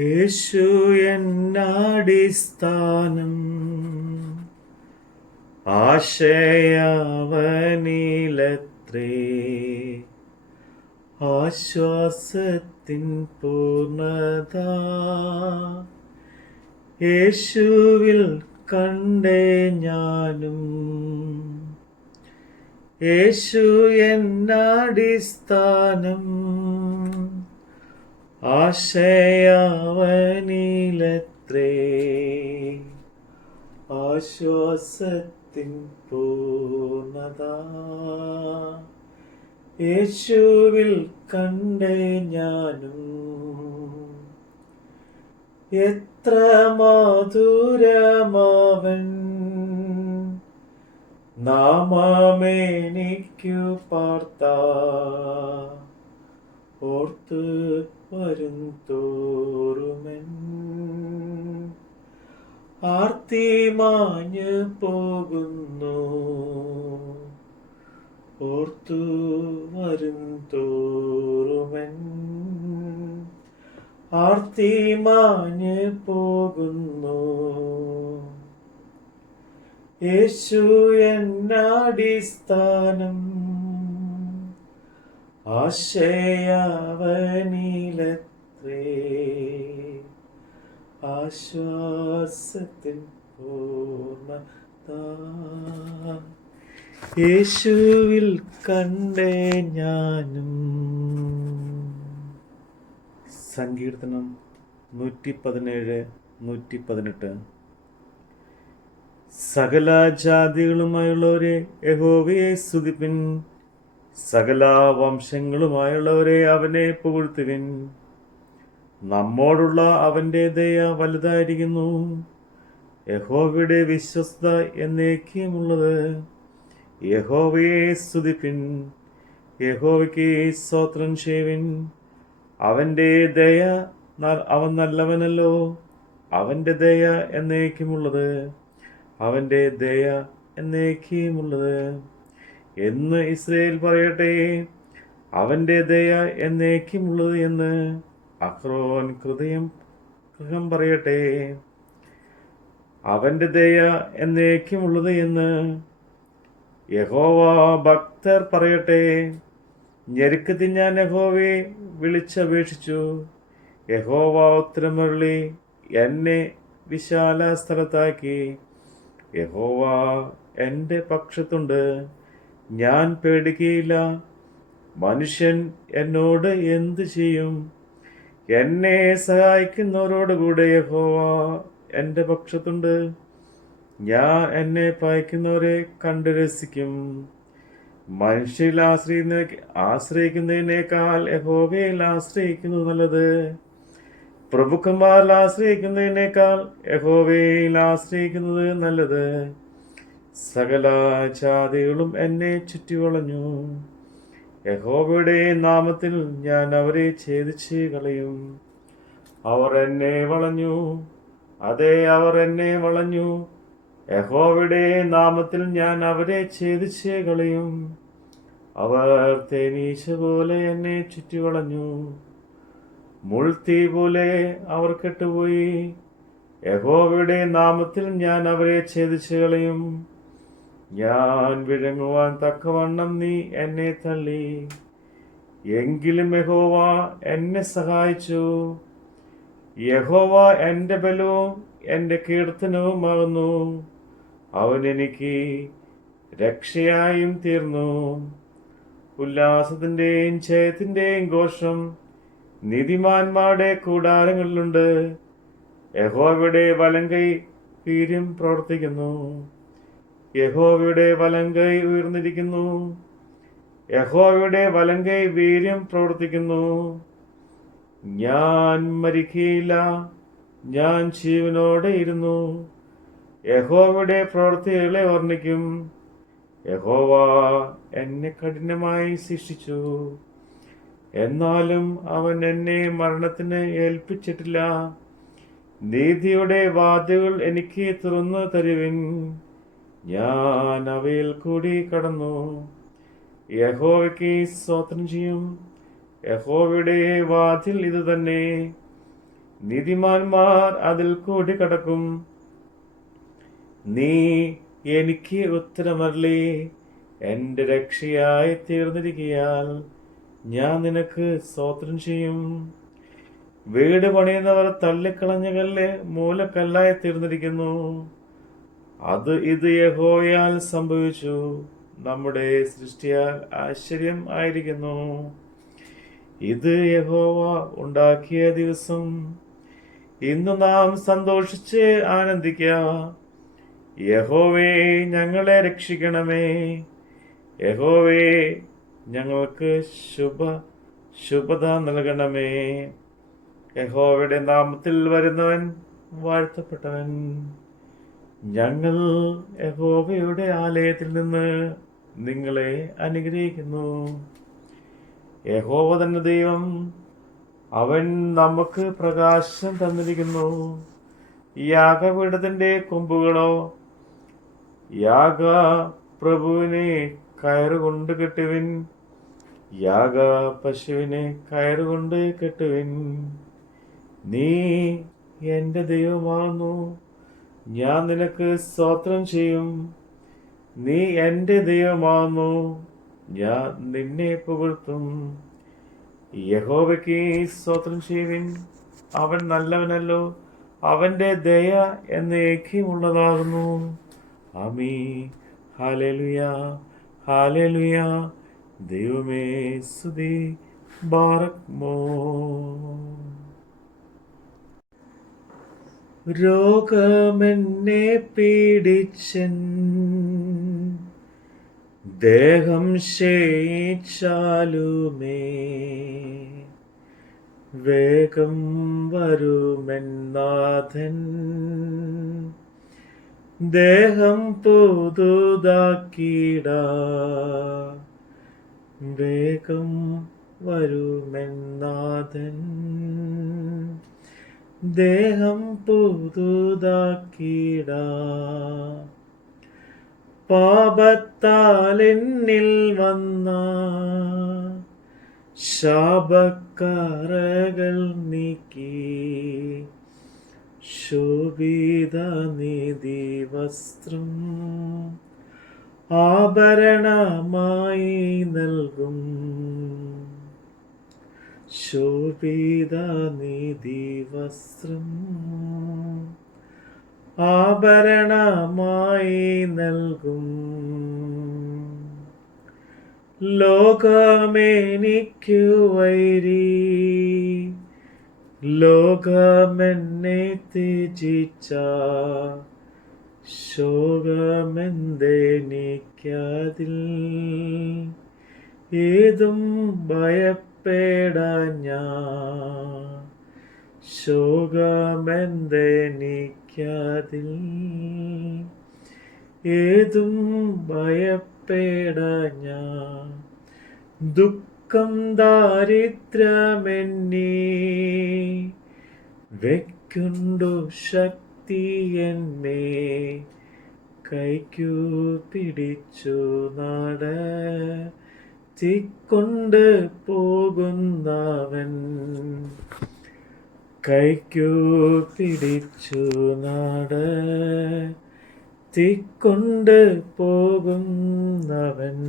യേശു എന്നടിസ്ഥാനം, ആശയവനിലത്രേ, ആശ്വാസത്തിൻ പൂർണ്ണത യേശുവിൽ കണ്ടേ ഞാനും. യേശു എന്നടിസ്ഥാനം, ആശയവനിലത്രേ, ആശ്വാസത്തിൻ പൂർണ്ണത യേശുവിൽ കണ്ടേ ഞാനും. എത്ര മധുരമാവൻ നാമമെനിക്കു പാർത്ത, ഓർത്തു വരും തോറുമെൻ ആർത്തി മാഞ്ഞു പോകുന്നു. ഓർത്തു വരും തോറുമെൻ ആർത്തി മാഞ്ഞു പോകുന്നു. യേശു എന്നടിസ്ഥാനം, ആശയവനിലത്രേ, ആശ്വാസത്തിൻ പൂർണ്ണത യേശുവിൽ കണ്ടേ ഞാനും. സങ്കീർത്തനം 117-118. സകല ജാതികളുമായുള്ളവരെ യഹോവയെ സ്തുതിപ്പിൻ, സകല വംശങ്ങളുമായുള്ളവരെ അവനെ പുകഴ്ത്തുവിൻ. നമ്മോടുള്ള അവന്റെ ദയ വലുതായിരിക്കുന്നു, യഹോവയുടെ വിശ്വസ്തത എന്നേക്കുമുള്ളത്. യഹോവയെ സ്തുതിപ്പിൻ, യഹോവയ്ക്ക് സ്തോത്രം ചെയ്യുവിൻ. അവന്റെ ദയ, അവൻ നല്ലവനല്ലോ, അവന്റെ ദയ എന്നേക്കുമുള്ളത്, അവന്റെ ദയ എന്നേക്കുമുള്ളത്. എന്ന് ഇസ്രായേൽ പറയട്ടെ, അവന്റെ ദയ എന്നേക്കുമുള്ളത് എന്ന് അഹ്റോൻ ഗൃഹം പറയട്ടെ. അവന്റെ ദയ എന്നേക്കുമുള്ളത് എന്ന് യഹോവ ഭക്തർ പറയട്ടെ. ഞെരുക്കത്തിൽ ഞാൻ യഹോവയെ വിളിച്ചപേക്ഷിച്ചു, യഹോവ ഉത്തരമരുളി എന്നെ വിശാല സ്ഥലത്താക്കി. യഹോവ എൻ്റെ പക്ഷത്തുണ്ട്, ഞാൻ പേടിക്കുകയില്ല. മനുഷ്യൻ എന്നോട് എന്തു ചെയ്യും? എന്നെ സഹായിക്കുന്നവരോടുകൂടെ യഹോവ എൻ്റെ പക്ഷത്തുണ്ട്. ഞാൻ എന്നെ പായിക്കുന്നവരെ കണ്ടു രസിക്കും. മനുഷ്യരിൽ ആശ്രയിക്കുന്നതിനേക്കാൾ യഹോവയിൽ ആശ്രയിക്കുന്നത് നല്ലത്. പ്രഭുക്കന്മാരിൽ ആശ്രയിക്കുന്നതിനേക്കാൾ യഹോവയിൽ ആശ്രയിക്കുന്നത് നല്ലത്. സകല ജാതികളും എന്നെ ചുറ്റിവളഞ്ഞു, യഹോവയുടെ നാമത്തിൽ ഞാൻ അവരെ ഛേദിച്ച് കളയും. അവർ എന്നെ വളഞ്ഞു, അതെ, അവർ എന്നെ വളഞ്ഞു, യഹോവയുടെ നാമത്തിൽ ഞാൻ അവരെ ഛേദിച്ച് കളയും. അവർ തേനീച്ച പോലെ എന്നെ ചുറ്റിവളഞ്ഞു, മുൾത്തീ പോലെ അവർ കെട്ടുപോയി. യഹോവയുടെ നാമത്തിൽ ഞാൻ അവരെ ഛേദിച്ച് കളയും. ഞാൻ വിഴുങ്ങുവാൻ തക്കവണ്ണം നീ എന്നെ തള്ളി, എങ്കിലും യഹോവ എന്നെ സഹായിച്ചു. യഹോവ എൻ്റെ ബലവും എൻ്റെ കീർത്തനവുമാകുന്നു, അവൻ എനിക്ക് രക്ഷയായും തീർന്നു. ഉല്ലാസത്തിൻ്റെയും ജയത്തിൻ്റെയും ഘോഷം നീതിമാന്മാരുടെ കൂടാരങ്ങളിലുണ്ട്. യഹോവയുടെ വലങ്കൈ വീര്യം പ്രവർത്തിക്കുന്നു, യഹോവയുടെ വലങ്കൈ ഉയർന്നിരിക്കുന്നു, യഹോവയുടെ വലങ്കൈ വീര്യം പ്രവർത്തിക്കുന്നു. ഞാൻ മരിക്കുകയില്ല, ഞാൻ ജീവനോടെ ഇരുന്നു യഹോവയുടെ പ്രവൃത്തികളെ വർണ്ണിക്കും. യഹോവ എന്നെ കഠിനമായി ശിക്ഷിച്ചു, എന്നാലും അവൻ എന്നെ മരണത്തിന് ഏൽപ്പിച്ചിട്ടില്ല. നീതിയുടെ വാതിലുകൾ എനിക്ക് തുറന്നു തരുവിൻ, ഞാൻ അവയിൽ കൂടി കടന്നു. യഹോവയ്ക്ക് സ്തോത്രം ചെയ്യും. യഹോവയുടെ വാതിൽ ഇത് തന്നെ. നീതിമാന്മാർ അതിൽ കൂടി കടക്കും. നീ എനിക്ക് ഉത്തരമരളി എന്റെ രക്ഷയായി തീർന്നിരിക്കയാൽ ഞാൻ നിനക്ക് സ്തോത്രം ചെയ്യും. വീട് പണിയുന്നവർ തള്ളിക്കളഞ്ഞ കല്ല് മൂലക്കല്ലായി തീർന്നിരിക്കുന്നു. ഇത് യഹോവയാൽ സംഭവിച്ചു, നമ്മുടെ സൃഷ്ടിയാൽ ആശ്ചര്യം ആയിരിക്കുന്നു. ഇത് യഹോവ ഉണ്ടാക്കിയ ദിവസം, ഇന്ന് നാം സന്തോഷിച്ച് ആനന്ദിക്കാം. യഹോവേ, ഞങ്ങളെ രക്ഷിക്കണമേ. യഹോവേ, ഞങ്ങൾക്ക് ശുഭത നൽകണമേ. യഹോവയുടെ നാമത്തിൽ വരുന്നവൻ വാഴ്ത്തപ്പെട്ടവൻ. ഞങ്ങൾ യഹോവയുടെ ആലയത്തിൽ നിന്ന് നിങ്ങളെ അനുഗ്രഹിക്കുന്നു. യഹോവ തന്നെ ദൈവം, അവൻ നമുക്ക് പ്രകാശം തന്നിരിക്കുന്നു. യാഗപീഠത്തിന്റെ കൊമ്പുകളോ, യാഗ പ്രഭുവിനെ കയറുകൊണ്ട് കെട്ടുവിൻ. യാഗ പശുവിനെ കയറുകൊണ്ട് കെട്ടുവിൻ. നീ എന്റെ ദൈവമാകുന്നു, ഞാൻ നിനക്ക് സ്തോത്രം ചെയ്യും. നീ എന്റെ ദൈവമാകുന്നു, ഞാൻ നിന്നെ പുകഴ്ത്തും. യഹോവയ്ക്ക് സ്തോത്രം ചെയ്യുവിൻ, അവൻ നല്ലവനല്ലോ, അവന്റെ ദയ എന്നേക്കുമുള്ളതാകുന്നു. ആമീൻ. Hallelujah, hallelujah. ദൈവമേ സ്തുതി. ബാറക്മോ. രോഗമെന്നെ പീഡിച്ചൻ, ദേഹം ക്ഷയിച്ചാലുമേ വേഗം വരുമെന്നാഥൻ. ദേഹം പുതുതാക്കിട വേഗം വരുമെന്നാഥൻ. ദേഹം പുതുതാക്കിട. പാപത്താൽ എന്നിൽ വന്ന ശാപക്കറകൾ നീക്കി ശോഭിത നിധി വസ്ത്രം ആഭരണമായി നൽകും. ശോഭിത നിധി വസ്ത്രം ആഭരണമായി നൽകും. ലോകമെനിക്കു വൈരി, ലോകമെന്നെ ത്യജിച്ച ശോകമെന്തെനിക്കതിൽ ഏതും ഭയപ്പെടാൻ ഞാൻ. ശോകമെന്തെനിക്കതിൽ ഏതും ഭയപ്പെടാൻ ഞാൻ. ദുഃഖം ദാരിദ്ര്യമെന്നീ വെക്കുണ്ടു ശക്തി എന്മേ. കൈക്കു പിടിച്ചു നടത്തിക്കൊണ്ട് പോകുന്നവൻ. കൈക്കു പിടിച്ചു നടത്തിക്കൊണ്ട് പോകുന്നവൻ.